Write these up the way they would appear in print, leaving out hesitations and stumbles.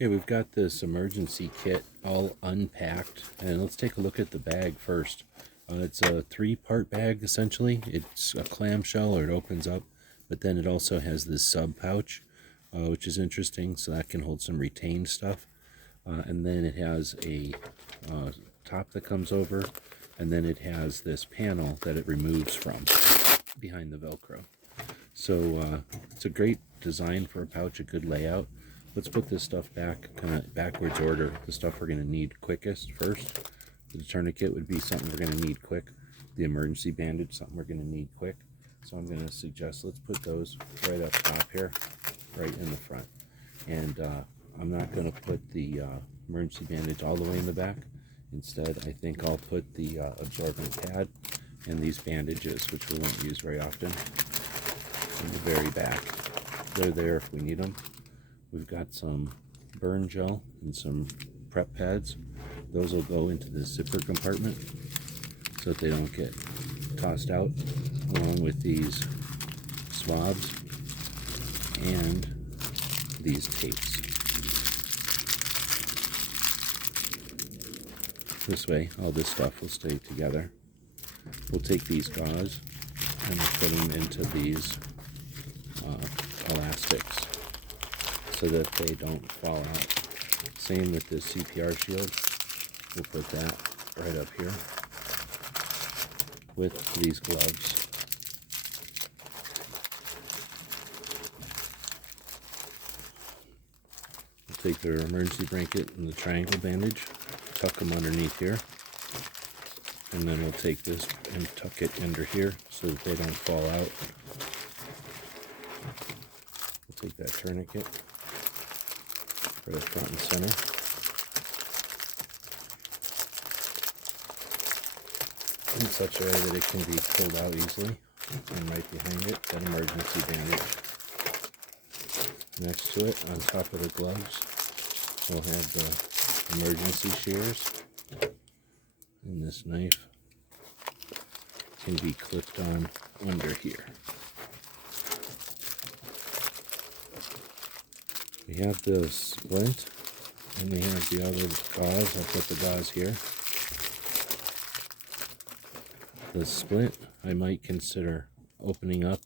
Okay, we've got this emergency kit all unpacked, and let's take a look at the bag first. It's a 3-part bag essentially. It's a clamshell, or it opens up, but then it also has this sub pouch, which is interesting, so that can hold some retained stuff. And then it has a top that comes over, and then it has this panel that it removes from behind the Velcro. So it's a great design for a pouch, a good layout. Let's put this stuff back, kind of backwards order. The stuff we're going to need quickest first. The tourniquet would be something we're going to need quick. The emergency bandage, something we're going to need quick. So I'm going to suggest let's put those right up top here, right in the front. And I'm not going to put the emergency bandage all the way in the back. Instead, I think I'll put the absorbent pad and these bandages, which we won't use very often, in the very back. They're there if we need them. We've got some burn gel and some prep pads. Those will go into the zipper compartment so that they don't get tossed out, along with these swabs and these tapes. This way, all this stuff will stay together. We'll take these gauze and we'll put them into these elastics so that they don't fall out. Same with this CPR shield. We'll put that right up here with these gloves. We'll take their emergency blanket and the triangle bandage, tuck them underneath here, and then we'll take this and tuck it under here so that they don't fall out. We'll take that tourniquet, put it front and center. In such a way that it can be pulled out easily. And right behind it, that emergency bandage. Next to it, on top of the gloves, we'll have the emergency shears. And this knife can be clipped on under here. We have the splint, and we have the other gauze. I'll put the gauze here. The splint I might consider opening up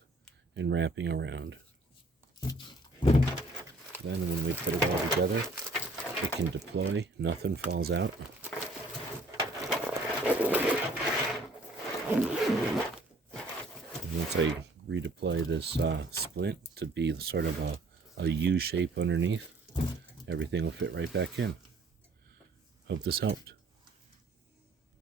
and wrapping around. Then when we put it all together, it can deploy, nothing falls out. And once I redeploy this splint to be sort of a U shape underneath, everything will fit right back in. Hope this helped.